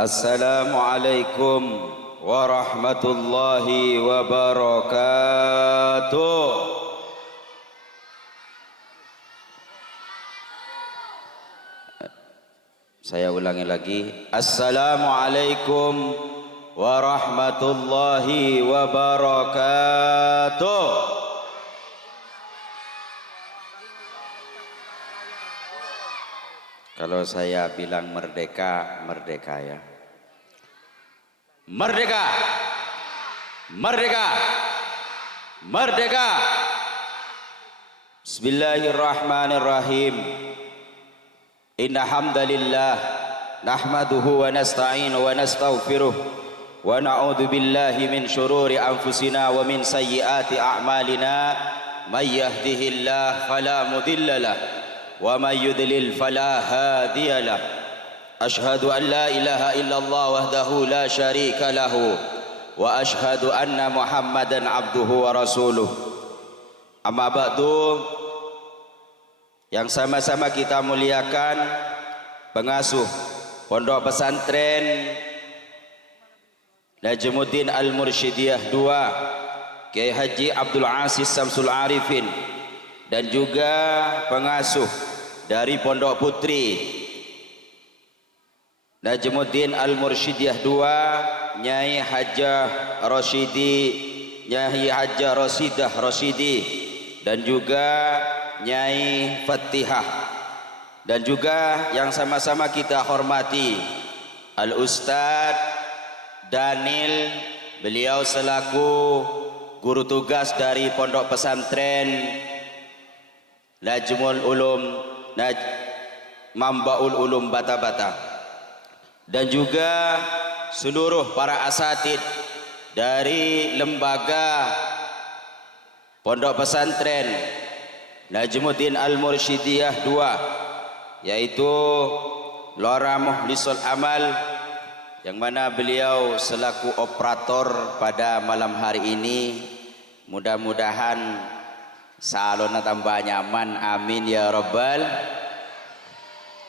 Assalamualaikum warahmatullahi wabarakatuh. Saya ulangi lagi. Assalamualaikum warahmatullahi wabarakatuh. Kalau saya bilang merdeka, merdeka ya. Merdeka, merdeka, merdeka. Bismillahirrahmanirrahim. Inna hamdalillah nahmaduhu wa nasta'inu wa nastaghfiruh wa na'udzu billahi min syururi anfusina wa min sayyiati a'malina. May yahdihillahu fala mudhillalah wa may yudlil fala hadiyalah. Ashhadu an la ilaha illallah wahdahu la syarika lahu wa ashhadu anna Muhammadan abduhu wa rasuluh. Amma ba'du, yang sama-sama kita muliakan pengasuh Pondok Pesantren Najmuddin Al-Mursyidiyah II Kiai Haji Abdul Aziz Samsul Arifin, dan juga pengasuh dari Pondok Putri Najmuddin Al-Mursyidiyah II Nyai Hajjah Rosyidi, Nyai Hajjah Rosidah Rosyidi, dan juga Nyai Fatihah, dan juga yang sama-sama kita hormati Al-Ustadz Daniel, beliau selaku guru tugas dari Pondok Pesantren Najmul Ulum Mambaul Ulum Bata-Bata, dan juga seluruh para asatid dari lembaga Pondok Pesantren Najmuddin Al-Mursyidiyah II, yaitu Lora Muhlisul Amal, yang mana beliau selaku operator pada malam hari ini. Mudah-mudahan salonnya tambah nyaman, amin ya rabbal.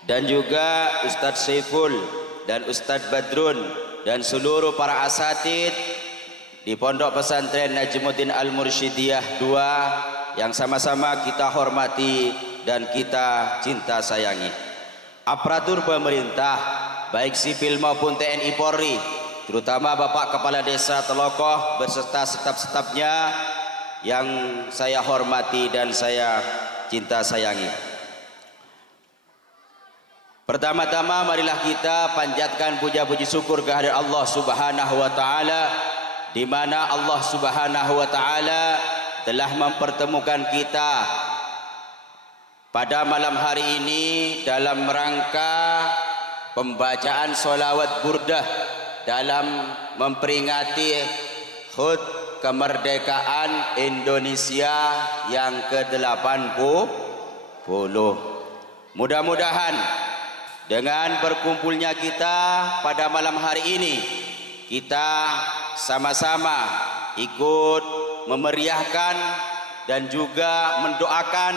Dan juga Ustadz Saiful dan Ustadz Badrun dan seluruh para asatid di Pondok Pesantren Najmuddin Al-Mursyidiyah II yang sama-sama kita hormati dan kita cinta sayangi. Aparatur pemerintah baik sipil maupun TNI Polri, terutama Bapak Kepala Desa Telokoh berserta staf-stafnya yang saya hormati dan saya cinta sayangi. Pertama-tama marilah kita panjatkan puja-puji syukur kehadirat Allah Subhanahu wa taala, di mana Allah Subhanahu wa taala telah mempertemukan kita pada malam hari ini dalam rangka pembacaan sholawat burdah dalam memperingati HUT kemerdekaan Indonesia yang ke-80. Mudah-mudahan dengan berkumpulnya kita pada malam hari ini, kita sama-sama ikut memeriahkan dan juga mendoakan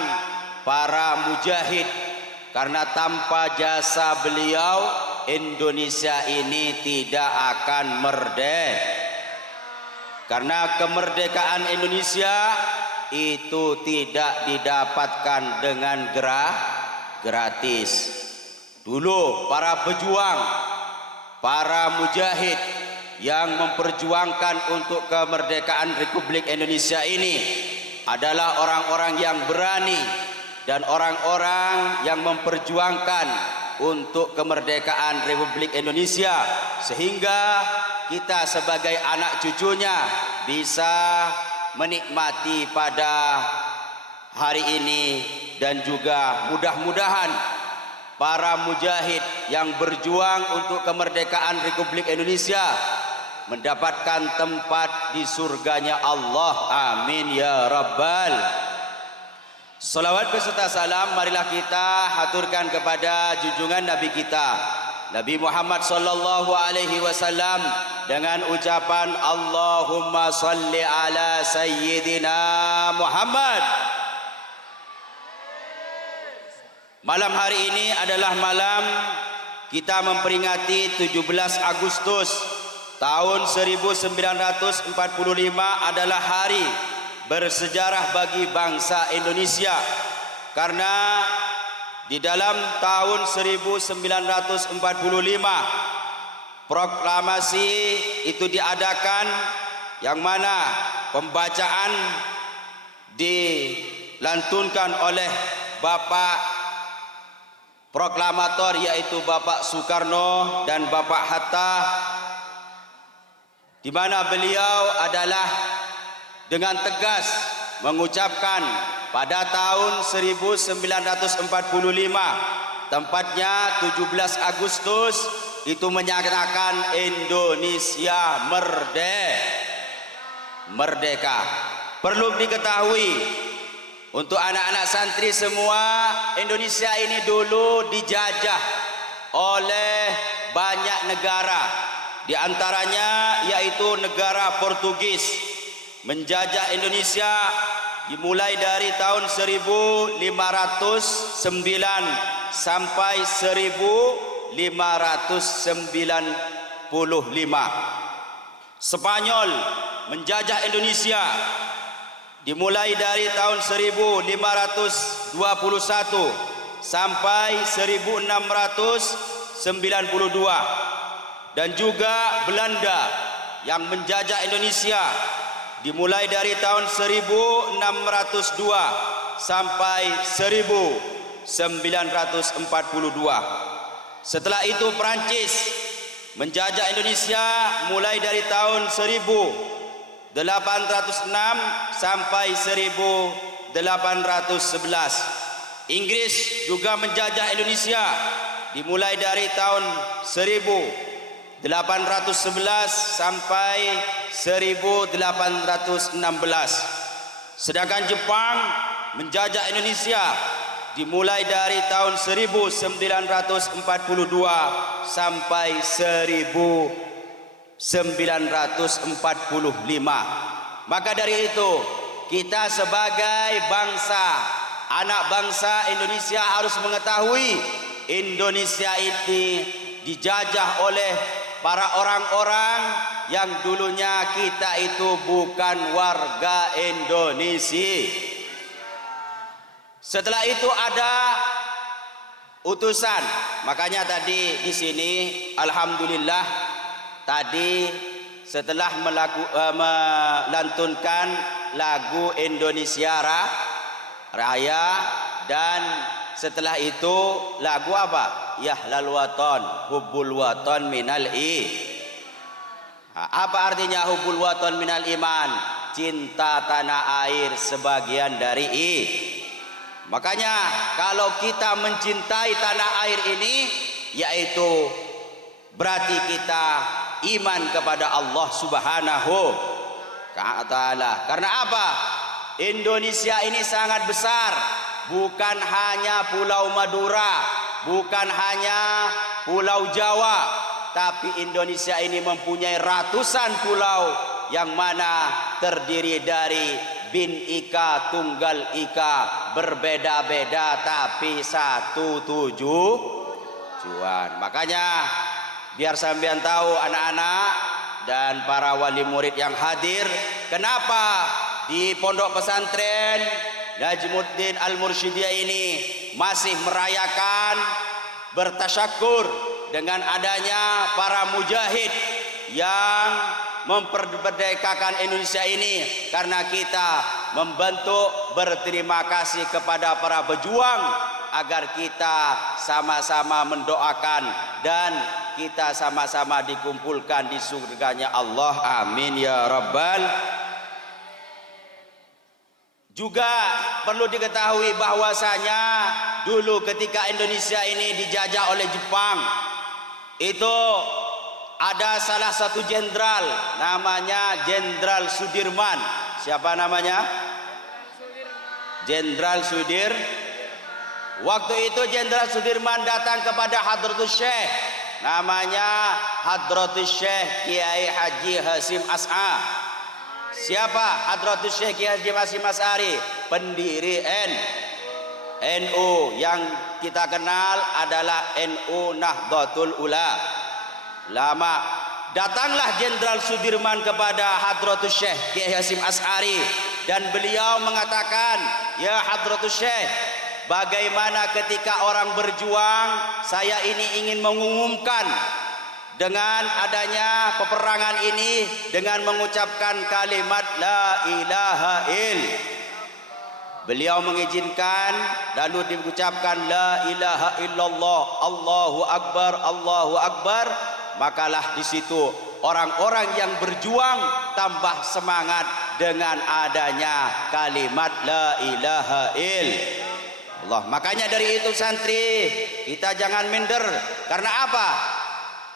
para mujahid, karena tanpa jasa beliau Indonesia ini tidak akan merdeka. Karena kemerdekaan Indonesia itu tidak didapatkan dengan gratis. Dulu para pejuang, para mujahid yang memperjuangkan untuk kemerdekaan Republik Indonesia ini adalah orang-orang yang berani dan orang-orang yang memperjuangkan untuk kemerdekaan Republik Indonesia, sehingga kita sebagai anak cucunya bisa menikmati pada hari ini. Dan juga mudah-mudahan para mujahid yang berjuang untuk kemerdekaan Republik Indonesia mendapatkan tempat di surganya Allah, amin ya rabbal. Salawat beserta salam marilah kita haturkan kepada junjungan Nabi kita Nabi Muhammad sallallahu alaihi wasallam dengan ucapan Allahumma salli ala sayyidina Muhammad. Malam hari ini adalah malam kita memperingati 17 Agustus tahun 1945 adalah hari bersejarah bagi bangsa Indonesia, karena di dalam tahun 1945 proklamasi itu diadakan, yang mana pembacaan dilantunkan oleh Bapak proklamator, yaitu Bapak Soekarno dan Bapak Hatta, di mana beliau adalah dengan tegas mengucapkan pada tahun 1945, tempatnya 17 Agustus, itu menyatakan Indonesia merdeka. Perlu diketahui untuk anak-anak santri semua, Indonesia ini dulu dijajah oleh banyak negara, di antaranya yaitu negara Portugis menjajah Indonesia dimulai dari tahun 1509 sampai 1595. Spanyol menjajah Indonesia dimulai dari tahun 1521 sampai 1692, dan juga Belanda yang menjajah Indonesia dimulai dari tahun 1602 sampai 1942. Setelah itu Prancis menjajah Indonesia mulai dari tahun 1806 sampai 1811. Inggris juga menjajah Indonesia dimulai dari tahun 1811 sampai 1816. Sedangkan Jepang menjajah Indonesia dimulai dari tahun 1942 sampai 1945. Maka dari itu, kita sebagai bangsa, anak bangsa Indonesia harus mengetahui Indonesia ini dijajah oleh para orang-orang yang dulunya kita itu bukan warga Indonesia. Setelah itu ada utusan. Makanya tadi di sini alhamdulillah tadi setelah melantunkan lagu Indonesia Raya, dan setelah itu lagu apa? Yahlal Waton, Hubbul Waton Minal Apa artinya hubbul waton minal iman? Cinta tanah air sebagian dari Makanya kalau kita mencintai tanah air ini, yaitu berarti kita iman kepada Allah Subhanahu wa Ta'ala. Karena apa? Indonesia ini sangat besar, bukan hanya Pulau Madura, bukan hanya Pulau Jawa, tapi Indonesia ini mempunyai ratusan pulau yang mana terdiri dari bin ika, tunggal ika, berbeda-beda tapi satu tujuan. Makanya biar sampean tahu anak-anak dan para wali murid yang hadir, kenapa di pondok pesantren Najmuddin Al-Mursyidiyah ini masih merayakan bertasyakur dengan adanya para mujahid yang memperdekakan Indonesia ini, karena kita membentuk berterima kasih kepada para pejuang agar kita sama-sama mendoakan dan kita sama-sama dikumpulkan di surganya Allah. Amin ya rabbal. Juga perlu diketahui bahwasanya dulu ketika Indonesia ini dijajah oleh Jepang, itu ada salah satu jenderal namanya Jenderal Sudirman. Siapa namanya? Jenderal Waktu itu Jenderal Sudirman datang kepada Hadratus Syekh, namanya Hadratus Syekh Kiai Haji Hasyim As'a. Siapa Hadratus Syekh Kiai Haji Hasyim As'ari? Pendiri NU yang kita kenal adalah NU Nahdlatul Ulama. Datanglah Jenderal Sudirman kepada Hadratus Syekh Kiai Hasyim Asy'ari dan beliau mengatakan, "Ya Hadratus Syekh, bagaimana ketika orang berjuang, saya ini ingin mengumumkan dengan adanya peperangan ini dengan mengucapkan kalimat la ilaha illallah." Beliau mengizinkan, lalu diucapkan la ilaha illallah, Allahu Akbar, Allahu Akbar. Makalah di situ orang-orang yang berjuang tambah semangat dengan adanya kalimat la ilaha illallah. Makanya dari itu santri, kita jangan minder. Karena apa?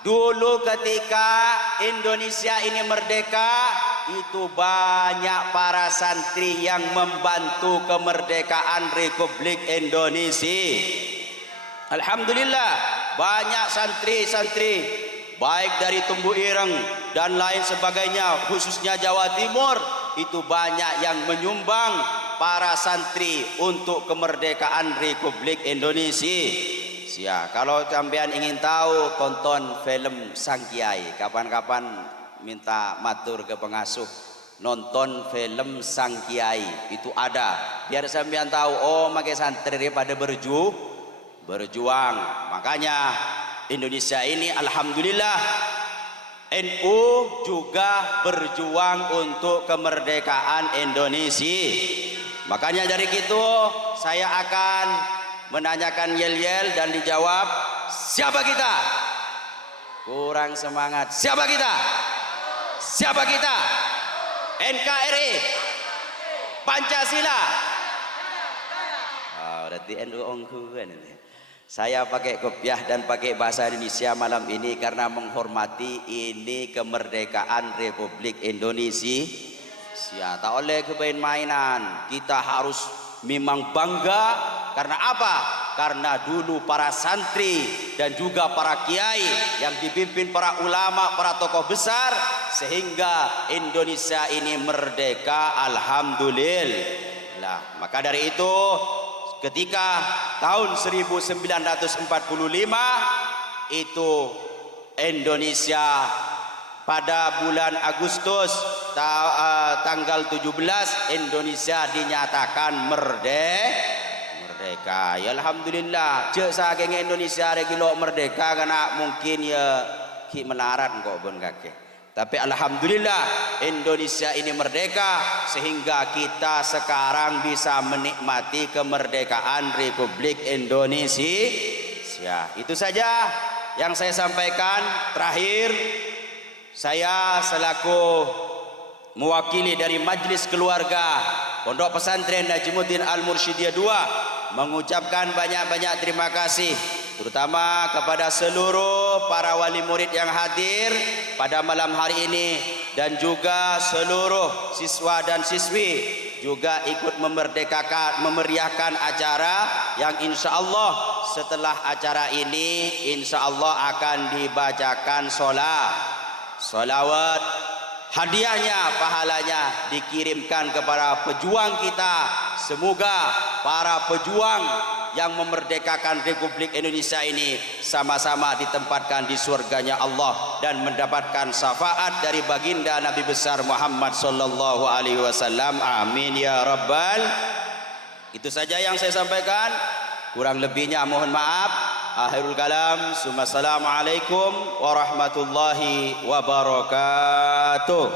Dulu ketika Indonesia ini merdeka, itu banyak para santri yang membantu kemerdekaan Republik Indonesia. Alhamdulillah, banyak santri-santri baik dari Tumbuh Ireng dan lain sebagainya, khususnya Jawa Timur, itu banyak yang menyumbang para santri untuk kemerdekaan Republik Indonesia. Ya, kalau sampean ingin tahu, tonton film Sang Kiai. Kapan-kapan minta matur ke pengasuh, nonton film Sang Kiai, itu ada, biar sampean tahu, oh makai santri pada berjuang. Makanya Indonesia ini alhamdulillah NU juga berjuang untuk kemerdekaan Indonesia. Makanya dari itu saya akan menanyakan yel-yel dan dijawab, siapa kita? Kurang semangat. Siapa kita? Siapa kita? NKRI, Pancasila. Oh, berarti NU ongkuan ini. Saya pakai kopiah dan pakai bahasa Indonesia malam ini karena menghormati ini kemerdekaan Republik Indonesia. Tak oleh kemain-mainan. Kita harus memang bangga. Karena apa? Karena dulu para santri dan juga para kiai yang dipimpin para ulama, para tokoh besar, sehingga Indonesia ini merdeka, alhamdulillah. Maka dari itu, ketika tahun 1945 itu Indonesia pada bulan Agustus tanggal 17 Indonesia dinyatakan merdeka. Ya alhamdulillah, cek saking Indonesia regilo merdeka karena mungkin ya ki melarat kok bon kakek. Tapi alhamdulillah Indonesia ini merdeka sehingga kita sekarang bisa menikmati kemerdekaan Republik Indonesia. Ya, itu saja yang saya sampaikan. Terakhir, saya selaku mewakili dari Majelis Keluarga Pondok Pesantren Najmuddin Al-Mursyidiyah II mengucapkan banyak-banyak terima kasih, terutama kepada seluruh para wali murid yang hadir pada malam hari ini, dan juga seluruh siswa dan siswi juga ikut memeriahkan acara yang insya Allah setelah acara ini insya Allah akan dibacakan solawat. Hadiahnya, pahalanya dikirimkan kepada pejuang kita. Semoga para pejuang yang memerdekakan Republik Indonesia ini sama-sama ditempatkan di surganya Allah dan mendapatkan syafaat dari baginda Nabi besar Muhammad sallallahu alaihi wasallam. Amin ya rabbal. Itu saja yang saya sampaikan. Kurang lebihnya mohon maaf. Akhirul kalam. Assalamualaikum warahmatullahi wabarakatuh.